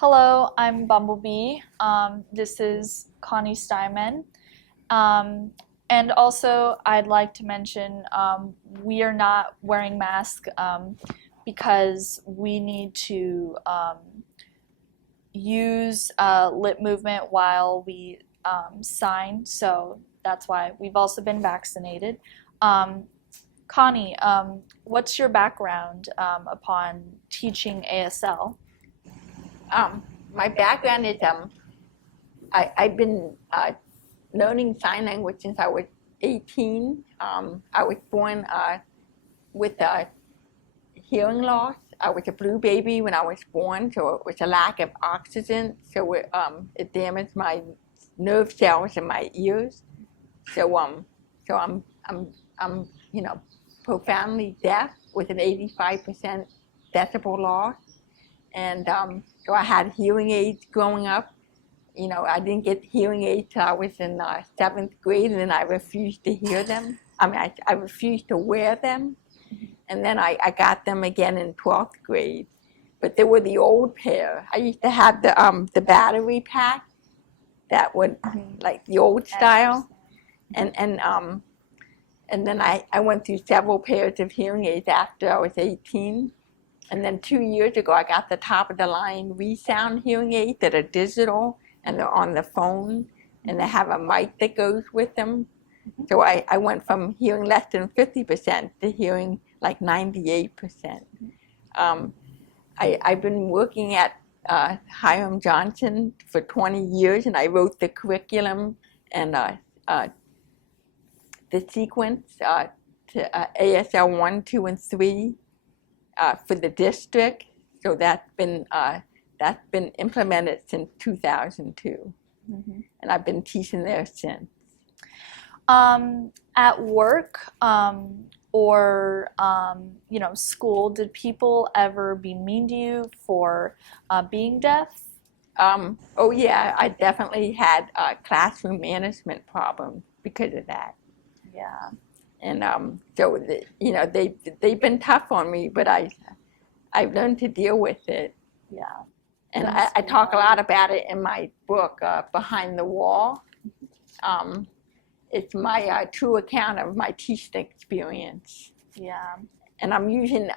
Hello, I'm Bumblebee. This is Connie Steinman. And also, I'd like to mention we are not wearing masks because we need to use lip movement while we sign, so that's why we've also been vaccinated. Um, Connie, what's your background upon teaching ASL? My background is I've been learning sign language since I was 18. I was born with hearing loss. I was a blue baby when I was born, so it was a lack of oxygen. So it damaged my nerve cells in my ears. So I'm profoundly deaf with an 85% decibel loss. And so I had hearing aids growing up. I didn't get hearing aids till I was in 7th grade, and then I refused to hear them. I refused to wear them. And then I got them again in 12th grade. But they were the old pair. I used to have the battery pack that would, like the old style. And then I went through several pairs of hearing aids after I was 18. And then 2 years ago, I got the top of the line ReSound hearing aids that are digital and they're on the phone and they have a mic that goes with them. So I went from hearing less than 50% to hearing like 98%. I've been working at Hiram Johnson for 20 years, and I wrote the curriculum and the sequence to ASL 1, 2, and 3 for the district. So that's been implemented since 2002, and I've been teaching there since. At work or school, did people ever be mean to you for being deaf? Oh yeah, I definitely had classroom management problems because of that. Yeah. And so they've been tough on me, but I've learned to deal with it. Yeah. And I talk a lot about it in my book, Behind the Wall. It's my true account of my teaching experience. Yeah. And I'm using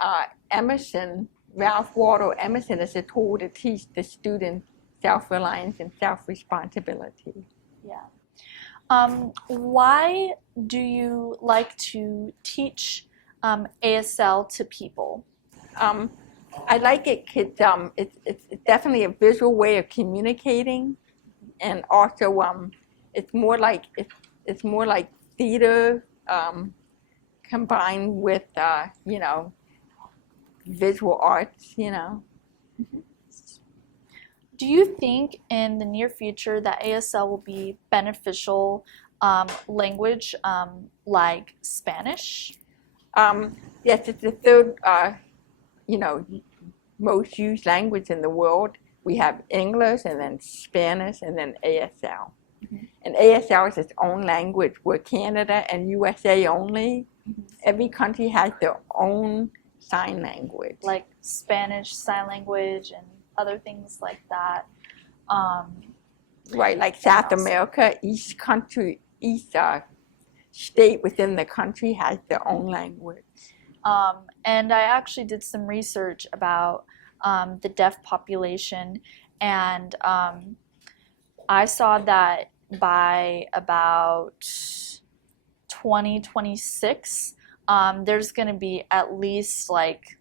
Ralph Waldo Emerson as a tool to teach the students self-reliance and self-responsibility. Yeah. Why do you like to teach ASL to people? I like it because it's definitely a visual way of communicating, and also it's more like theater combined with visual arts. Do you think in the near future that ASL will be beneficial language like Spanish? Yes, it's the third most used language in the world. We have English and then Spanish and then ASL. And ASL is its own language. We're Canada and USA only. Every country has their own sign language. Like Spanish sign language and other things like that. Right, like South America, each state within the country has their own language. And I actually did some research about the deaf population, and I saw that by about 2026, there's going to be at least like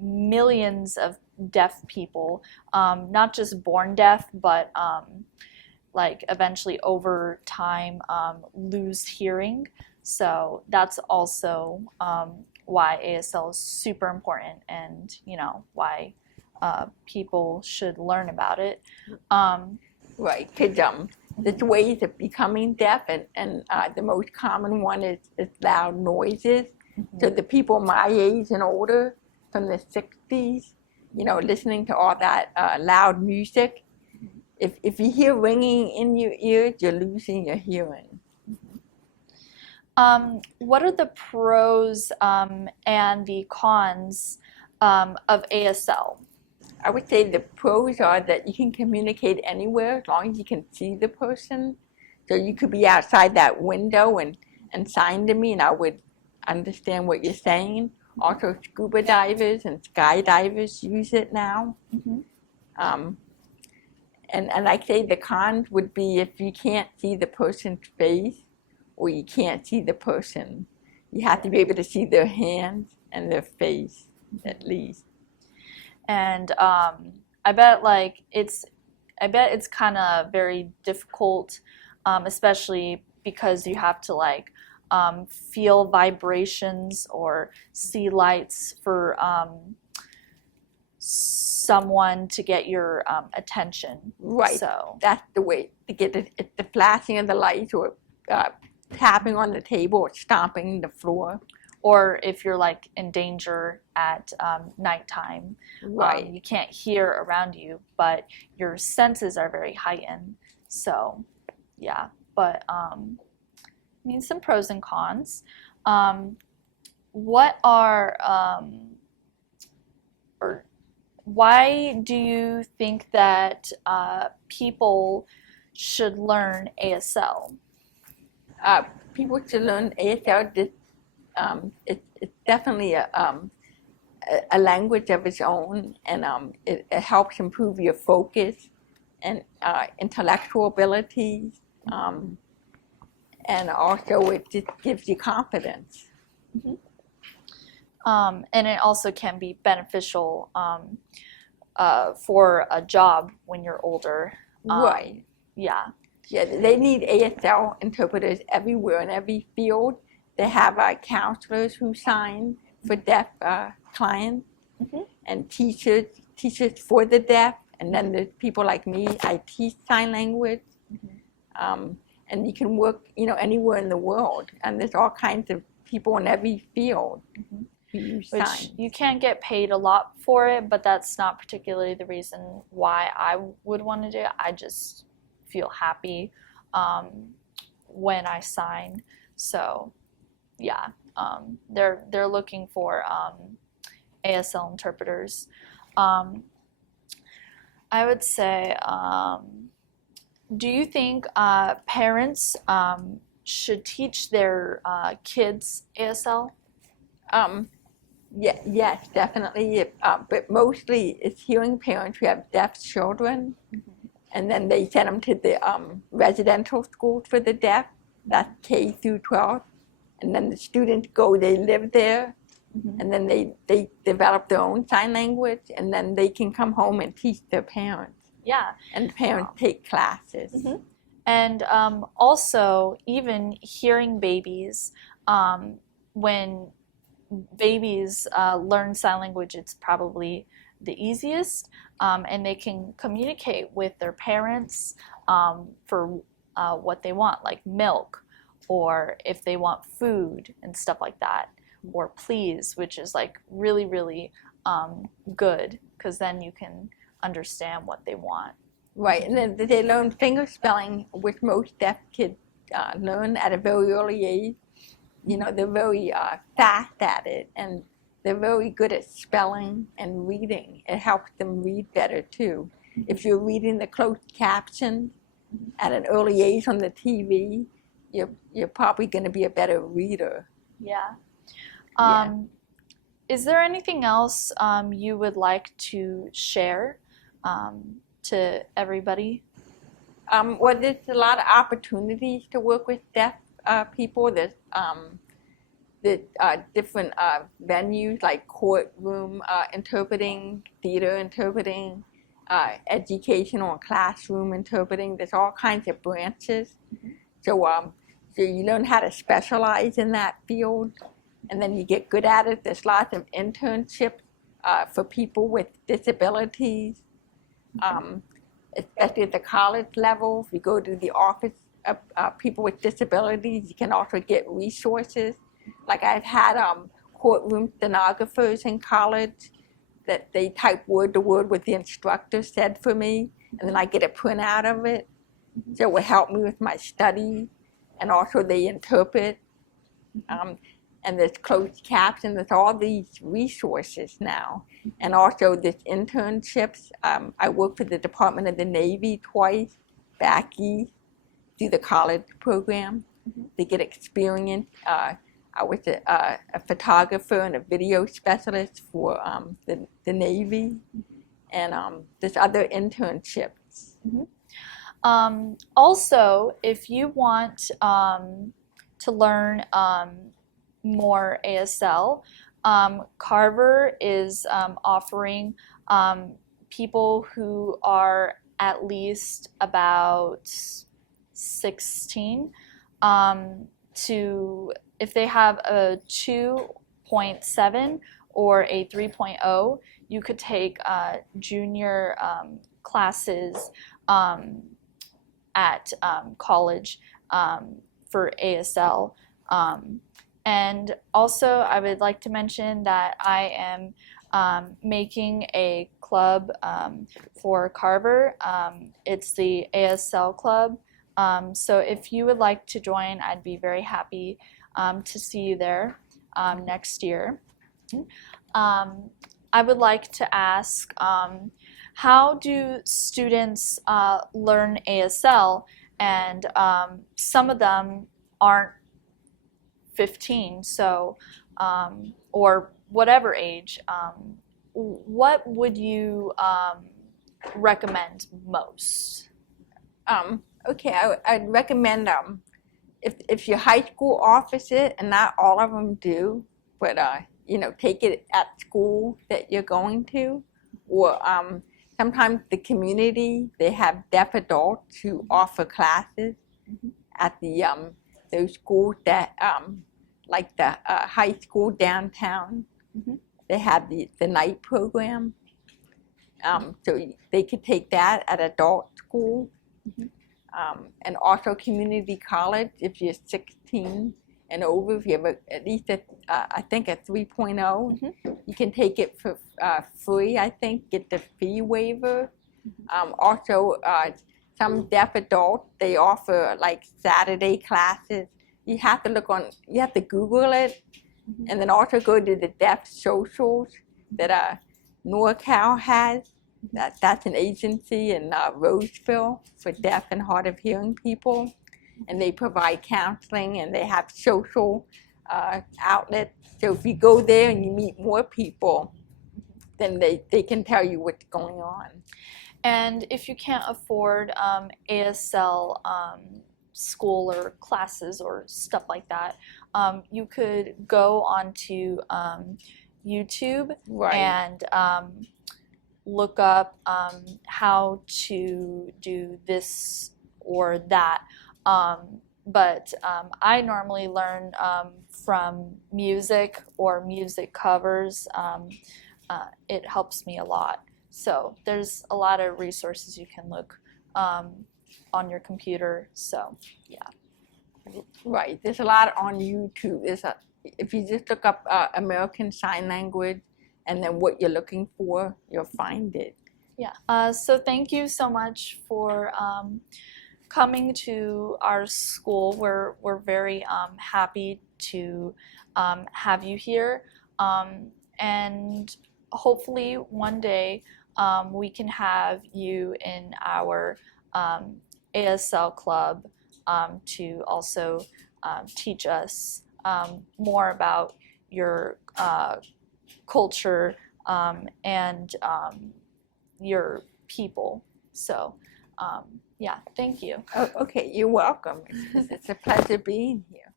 millions of deaf people, not just born deaf, but like eventually over time lose hearing. So that's also why ASL is super important, and why people should learn about it. Right, because there's ways of becoming deaf, and the most common one is loud noises. So the people my age and older from the 60s, listening to all that loud music, if you hear ringing in your ears, you're losing your hearing. What are the pros and the cons of ASL? I would say the pros are that you can communicate anywhere as long as you can see the person. So you could be outside that window and sign to me and I would understand what you're saying. Also, scuba divers and skydivers use it now. Mm-hmm. And I say the cons would be if you can't see the person's face or you can't see the person. You have to be able to see their hands and their face at least. And I bet it's kind of very difficult, especially because you have to like feel vibrations or see lights for someone to get your attention. Right. So that's the way to get it. It's the flashing of the lights or tapping on the table or stomping the floor. Or if you're like in danger at nighttime, Right. You can't hear around you, but your senses are very heightened. So, yeah. But I mean, some pros and cons. What are or why do you think that people should learn ASL? People should learn ASL. It's definitely a language of its own, and it helps improve your focus and intellectual abilities, and also it just gives you confidence. Mm-hmm. And it also can be beneficial for a job when you're older. Right. Yeah. Yeah, they need ASL interpreters everywhere in every field. They have counselors who sign for deaf clients, Mm-hmm. and teachers for the deaf, and then there's people like me. I teach sign language, and you can work, anywhere in the world, and there's all kinds of people in every field who use Which signs. you can't get paid a lot for it, but that's not particularly the reason why I would want to do it. I just feel happy when I sign. So, yeah, they're looking for ASL interpreters. I would say, do you think parents should teach their kids ASL? Yes, definitely. But mostly it's hearing parents who have deaf children, and then they send them to the residential schools for the deaf. That's K through 12, and then the students go. They live there, and then they develop their own sign language, and then they can come home and teach their parents. Yeah. And the parents take classes. Mm-hmm. And also, even hearing babies, when babies learn sign language, it's probably the easiest, and they can communicate with their parents for what they want, like milk, or if they want food and stuff like that, or please, which is like really, really good, because then you can understand what they want. Right, and then they learn finger spelling, which most deaf kids learn at a very early age. They're very fast at it, and they're very good at spelling and reading. It helps them read better too. If you're reading the closed captions at an early age on the TV, you're probably going to be a better reader. Yeah. Is there anything else you would like to share to everybody? Well, there's a lot of opportunities to work with deaf people. There's different venues like courtroom interpreting, theater interpreting, educational and classroom interpreting. There's all kinds of branches. So you learn how to specialize in that field, and then you get good at it. There's lots of internships for people with disabilities, especially at the college level. If you go to the office of people with disabilities, you can also get resources. Like I've had courtroom stenographers in college that they type word to word what the instructor said for me, and then I get a printout of it. So it will help me with my study, and also they interpret. and there's closed captions. There's all these resources now, and also there's internships. I worked for the Department of the Navy twice back east through the college program to get experience. I was a photographer and a video specialist for the Navy, and there's other internships. Also, if you want to learn more ASL, Carver is offering people who are at least about 16 to, if they have a 2.7 or a 3.0, you could take junior classes at college for ASL. And also, I would like to mention that I am making a club for Carver. It's the ASL Club. So if you would like to join, I'd be very happy to see you there next year. I would like to ask, how do students learn ASL? And some of them aren't 15, so or whatever age. What would you recommend most? Okay, I'd recommend if your high school offers it, and not all of them do, but take it at school that you're going to, or sometimes the community, they have deaf adults who offer classes at the those schools that like the high school downtown. They have the night program, so they could take that at adult school. And also community college, if you're 16 and over, if you have at least I think a 3.0, you can take it for free, I think, get the fee waiver. Also, some deaf adults, they offer like Saturday classes. You have to Google it, and then also go to the deaf socials that NorCal has. That's an agency in Roseville for deaf and hard of hearing people, and they provide counseling, and they have social outlets. So if you go there and you meet more people, then they can tell you what's going on. And if you can't afford ASL school or classes or stuff like that, you could go onto YouTube and look up how to do this or that. But I normally learn from music or music covers. It helps me a lot. So there's a lot of resources you can look on your computer. So yeah. Right. There's a lot on YouTube. If you just look up American Sign Language, and then what you're looking for, you'll find it. Yeah. So thank you so much for coming to our school. We're very happy to have you here, and hopefully one day we can have you in our ASL club to also teach us more about your culture and your people. So yeah, thank you. Oh, okay, you're welcome. It's a pleasure being here.